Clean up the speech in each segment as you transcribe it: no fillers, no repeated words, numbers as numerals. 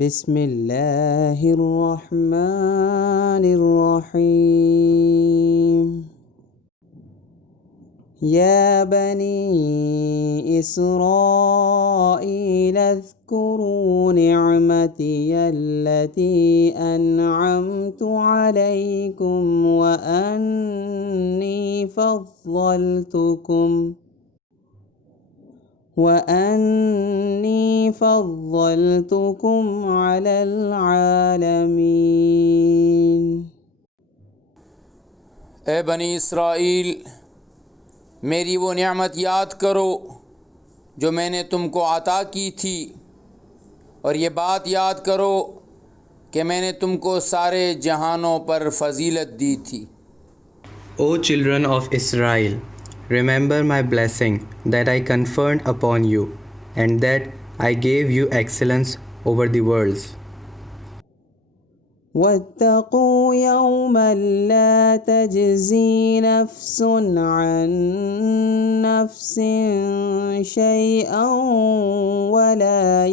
بسم الله الرحمن الرحيم يا بني إسرائيل اذكروا نعمتي التي أنعمت عليكم وأني فضلتكم على العالمين. اے بنی اسرائیل، میری وہ نعمت یاد کرو جو میں نے تم کو عطا کی تھی، اور یہ بات یاد کرو کہ میں نے تم کو سارے جہانوں پر فضیلت دی تھی. O children of Israel, remember my blessing that I conferred upon you, and that I gave you excellence over the worlds. واتقوا يوما لا تجزي نفس عن نفس شيئا ولا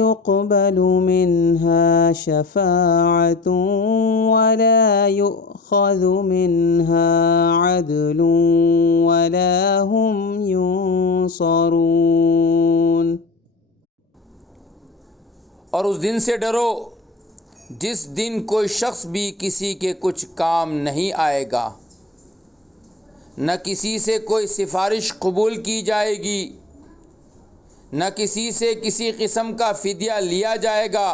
يقبل منها شفاعة ولا يؤخذ منها عدل ولا هم ينصرون. اور اس دن سے ڈرو جس دن کوئی شخص بھی کسی کے کچھ کام نہیں آئے گا، نہ کسی سے کوئی سفارش قبول کی جائے گی، نہ کسی سے کسی قسم کا فدیہ لیا جائے گا،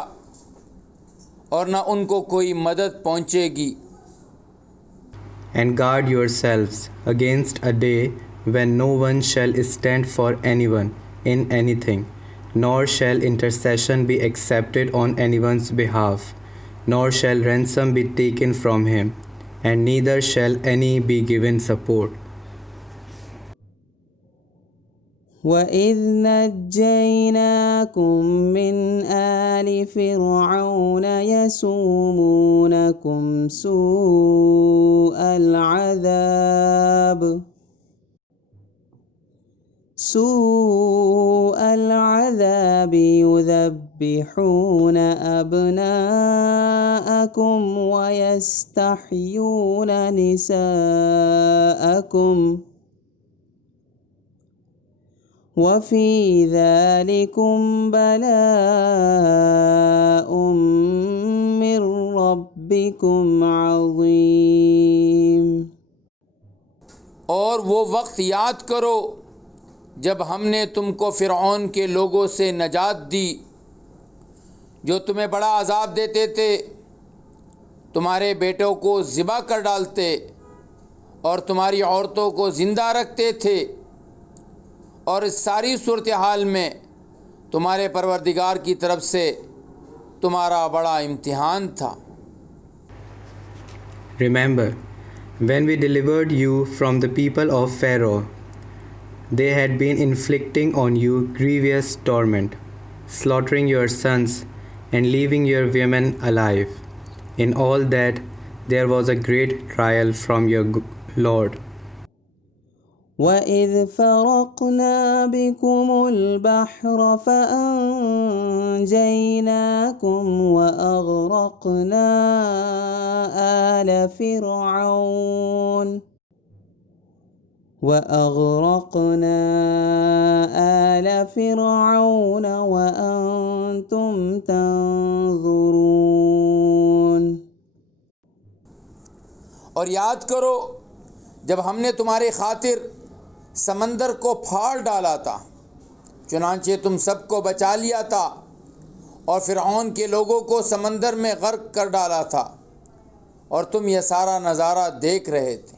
اور نہ ان کو کوئی مدد پہنچے گی. And guard yourselves against a day when no one shall stand for anyone in anything, nor shall intercession be accepted on anyone's behalf, nor shall ransom be taken from him, and neither shall any be given support. وَإِذْ نَجَّيْنَاكُمْ مِنْ آلِ فِرْعَوْنَ يَسُومُونَكُمْ سُوءَ الْعَذَابِ يُذَبِّحُونَ أَبْنَاءَكُمْ وَيَسْتَحْيُونَ نِسَاءَكُمْ وَفِي ذَلِكُمْ بَلَاءٌ مِّن رَّبِّكُمْ عَظِيمٌ. اور وہ وقت یاد کرو جب ہم نے تم کو فرعون کے لوگوں سے نجات دی، جو تمہیں بڑا عذاب دیتے تھے، تمہارے بیٹوں کو ذبح کر ڈالتے اور تمہاری عورتوں کو زندہ رکھتے تھے، اور اس ساری صورتحال میں تمہارے پروردگار کی طرف سے تمہارا بڑا امتحان تھا. Remember, when we delivered you from the people of Pharaoh, they had been inflicting on you grievous torment, slaughtering your sons and leaving your women alive. In all that there was a great trial from your Lord. وَإِذْ فَرَقْنَا بِكُمُ الْبَحْرَ فَأَنْجَيْنَاكُمْ وَأَغْرَقْنَا آلَ فِرْعَوْنَ وَأَنْتُمْ تَنْظُرُونَ. اور یاد کرو جب ہم نے تمہاری خاطر سمندر کو پھاڑ ڈالا تھا، چنانچہ تم سب کو بچا لیا تھا اور فرعون کے لوگوں کو سمندر میں غرق کر ڈالا تھا، اور تم یہ سارا نظارہ دیکھ رہے تھے.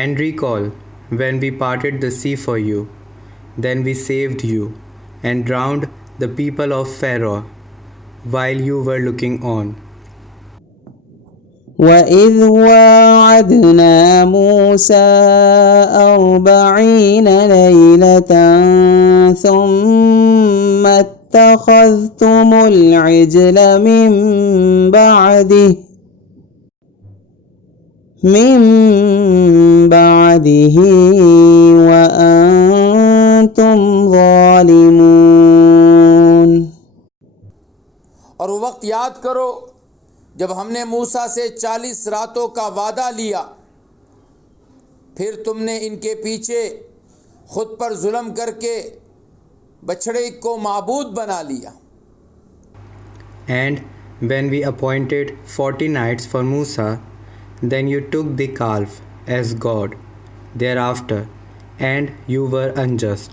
And recall when we parted the sea for you, then we saved you and drowned the people of Pharaoh while you were looking on. وَإِذْ وَاعَدْنَا مُوسَىٰ 40 لَيْلَةً ثُمَّ اتَّخَذْتُمُ الْعِجْلَ مِن بَعْدِهِ من بعده وأنتم ظالمون. اور وہ وقت یاد کرو جب ہم نے موسیٰ سے 40 راتوں کا وعدہ لیا، پھر تم نے ان کے پیچھے خود پر ظلم کر کے بچھڑے کو معبود بنا لیا. And when we appointed 40 nights for Musa, then you took the calf as God thereafter, and you were unjust.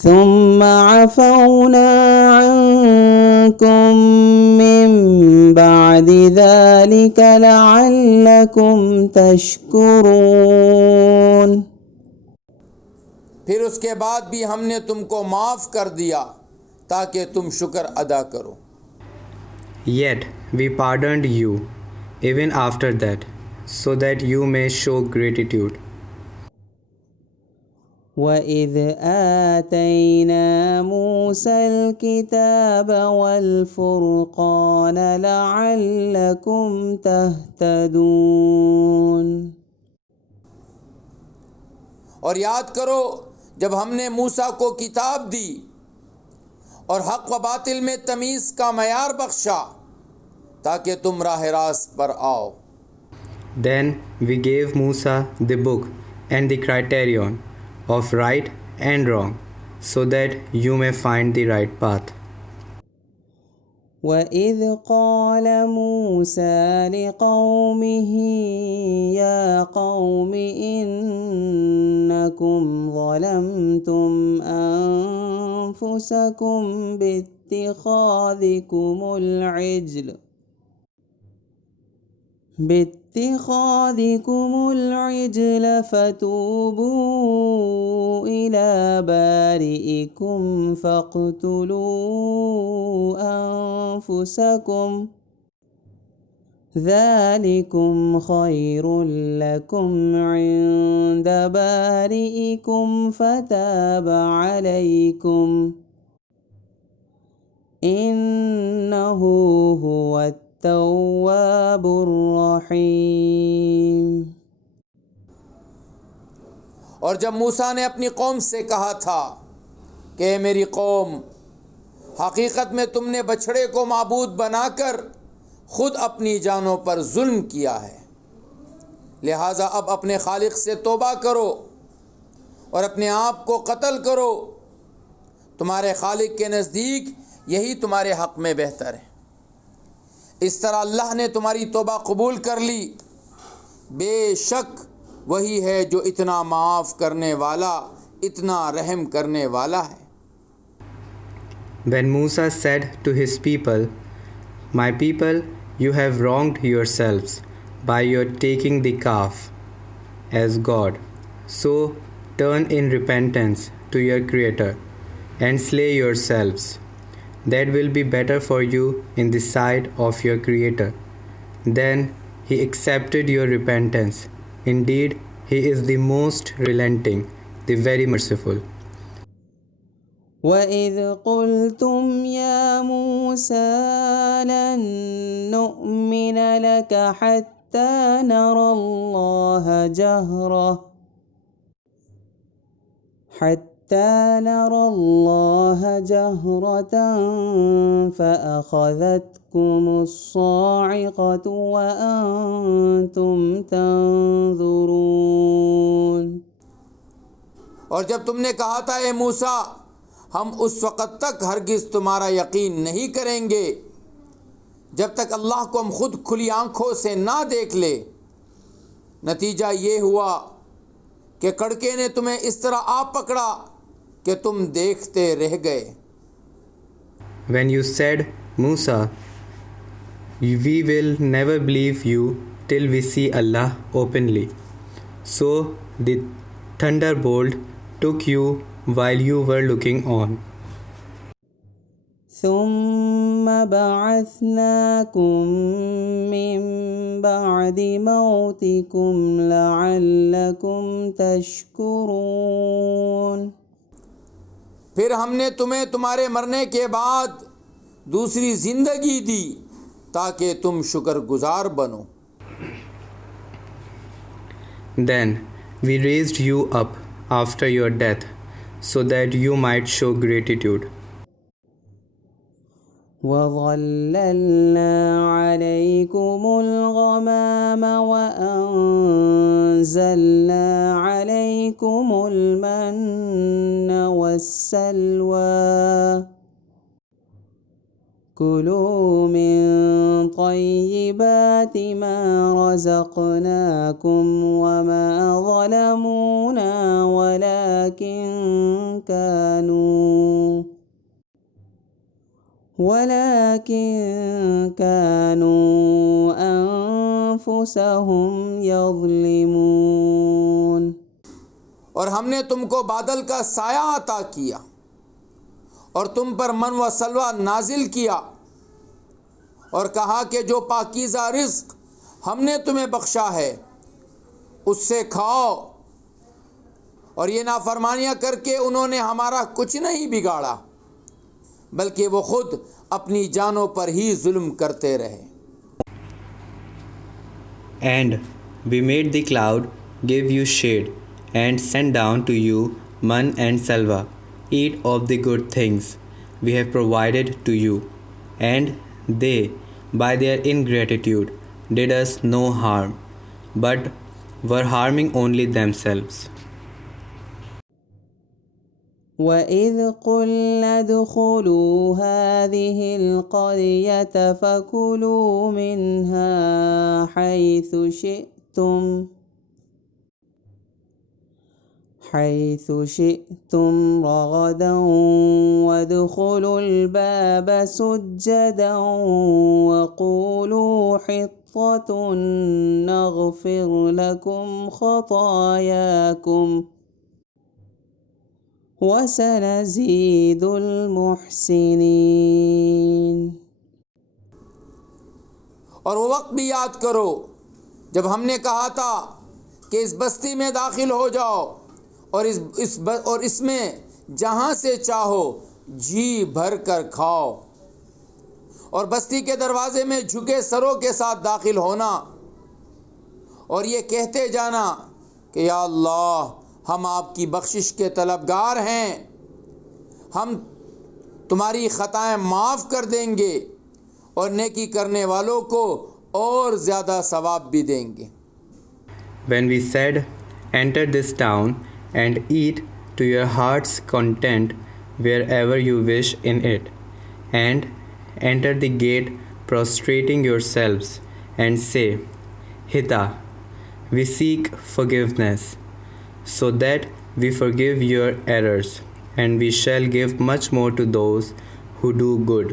ثم عفونا عنكم من بعد ذلك لعلكم تشكرون. پھر اس کے بعد بھی ہم نے تم کو معاف کر دیا تاکہ تم شکر ادا کرو. Yet we pardoned you even after that, so that you may show gratitude. وَإِذْ آتَيْنَا مُوسَى الْكِتَابَ وَالْفُرْقَانَ لَعَلَّكُمْ تَهْتَدُونَ. اور یاد کرو جب ہم نے موسیٰ کو کتاب دی اور حق و باطل میں تمیز کا معیار بخشا تاکہ تم راہ راست پر آؤ. Then we gave Musa the book and the criterion of right and wrong, so that you may find the right path. وَإِذْ قَالَ مُوسَى لِقَوْمِهِ يَا قَوْمِ إِنَّكُمْ ظَلَمْتُمْ أَنفُسَكُمْ باتخاذكم العجل فتوبوا إلى بارئكم فاقتلوا أنفسكم ذلكم خير لكم عند بارئكم فتاب عليكم إنه هو التواب الرحیم. اور جب موسیٰ نے اپنی قوم سے کہا تھا کہ اے میری قوم، حقیقت میں تم نے بچھڑے کو معبود بنا کر خود اپنی جانوں پر ظلم کیا ہے، لہٰذا اب اپنے خالق سے توبہ کرو اور اپنے آپ کو قتل کرو، تمہارے خالق کے نزدیک یہی تمہارے حق میں بہتر ہے. اس طرح اللہ نے تمہاری توبہ قبول کر لی، بے شک وہی ہے جو اتنا معاف کرنے والا، اتنا رحم کرنے والا ہے. When Musa said to his people, "My people, you have wronged yourselves by your taking the calf as God. So turn in repentance to your Creator and slay yourselves. That will be better for you in the sight of your Creator." Then He accepted your repentance. Indeed, He is the most relenting, the very merciful. وَإِذْ قُلْتُمْ يَا مُوسَى لَن نُّؤْمِنَ لَكَ حَتَّى نَرَى اللَّهَ جَهْرَةً فَأَخَذَتْكُمُ الصَّاعِقَةُ وَأَنْتُمْ تَنظُرُونَ. اور جب تم نے کہا تھا اے موسیٰ، ہم اس وقت تک ہرگز تمہارا یقین نہیں کریں گے جب تک اللہ کو ہم خود کھلی آنکھوں سے نہ دیکھ لے. نتیجہ یہ ہوا کہ کڑکے نے تمہیں اس طرح آ پکڑا کہ تم دیکھتے رہ گئے. When you said, "Musa, we will never believe you till we see Allah openly," so the thunderbolt took you while you were looking on. ثُمَّ بَعَثْنَاكُم مِّن بَعْدِ مَوْتِكُمْ لَعَلَّكُمْ تَشْكُرُونَ. پھر ہم نے تمہیں تمہارے مرنے کے بعد دوسری زندگی دی تاکہ تم شکر گزار بنو. Then we raised you up after your death, so that you might show gratitude. وظللنا عليكم الغمام وأنزلنا عليكم المن والسلوى كلوا من طيبات ما رزقناكم وما ظلمونا ولكن كانوا أنفسهم يظلمون. اور ہم نے تم کو بادل کا سایہ عطا کیا اور تم پر من و سلوہ نازل کیا اور کہا کہ جو پاکیزہ رزق ہم نے تمہیں بخشا ہے اس سے کھاؤ، اور یہ نافرمانیاں کر کے انہوں نے ہمارا کچھ نہیں بگاڑا بلکہ وہ خود اپنی جانوں پر ہی ظلم کرتے رہے. And we made the cloud give you shade, and sent down to you man and salwa. Eat of the good things we have provided to you. And they, by their ingratitude, did us no harm, but were harming only themselves. وَإِذْ قُلْنَا ادْخُلُوا هَٰذِهِ الْقَرْيَةَ فَكُلُوا مِنْهَا حَيْثُ شِئْتُمْ رَغَدًا وَادْخُلُوا الْبَابَ سُجَّدًا وَقُولُوا حِطَّةٌ نَغْفِرْ لَكُمْ خَطَايَاكُمْ وَسَنَزِيدُ الْمُحْسِنِينَ. اور وہ وقت بھی یاد کرو جب ہم نے کہا تھا کہ اس بستی میں داخل ہو جاؤ اور اس میں جہاں سے چاہو جی بھر کر کھاؤ، اور بستی کے دروازے میں جھکے سروں کے ساتھ داخل ہونا اور یہ کہتے جانا کہ یا اللہ ہم آپ کی بخشش کے طلبگار ہیں، ہم تمہاری خطائیں معاف کر دیں گے اور نیکی کرنے والوں کو اور زیادہ ثواب بھی دیں گے. When we said, enter this town and eat to your heart's content wherever you wish in it, and enter the gate prostrating yourselves and say, Hita, we seek forgiveness, so that we forgive your errors, and we shall give much more to those who do good.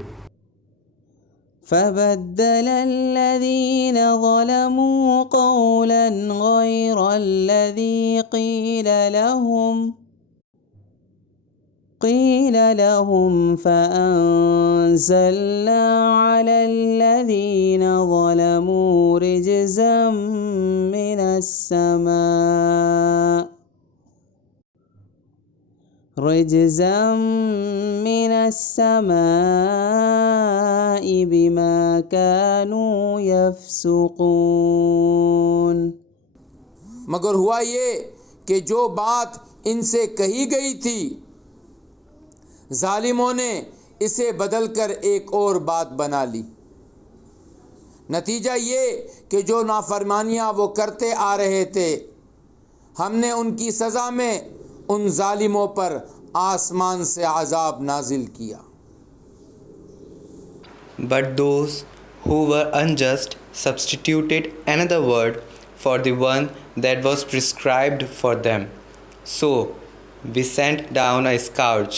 فَبَدَّلَ الَّذِينَ ظَلَمُوا قَوْلًا غَيْرَ الَّذِي قِيلَ لَهُمْ فَأَنزَلْنَا عَلَى الَّذِينَ ظَلَمُوا رِجْزًا مِّنَ السَّمَاءِ بِمَا كَانُوا يَفْسُقُونَ. مگر ہوا یہ کہ جو بات ان سے کہی گئی تھی ظالموں نے اسے بدل کر ایک اور بات بنا لی. نتیجہ یہ کہ جو نافرمانیاں وہ کرتے آ رہے تھے ہم نے ان کی سزا میں ان ظالموں پر آسمان سے عذاب نازل کیا. But those who were unjust substituted another word for the one that was prescribed for them. So we sent down a scourge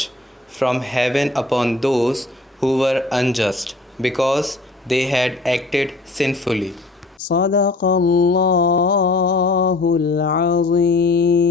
from heaven upon those who were unjust, because they had acted sinfully. صدق الله العظيم.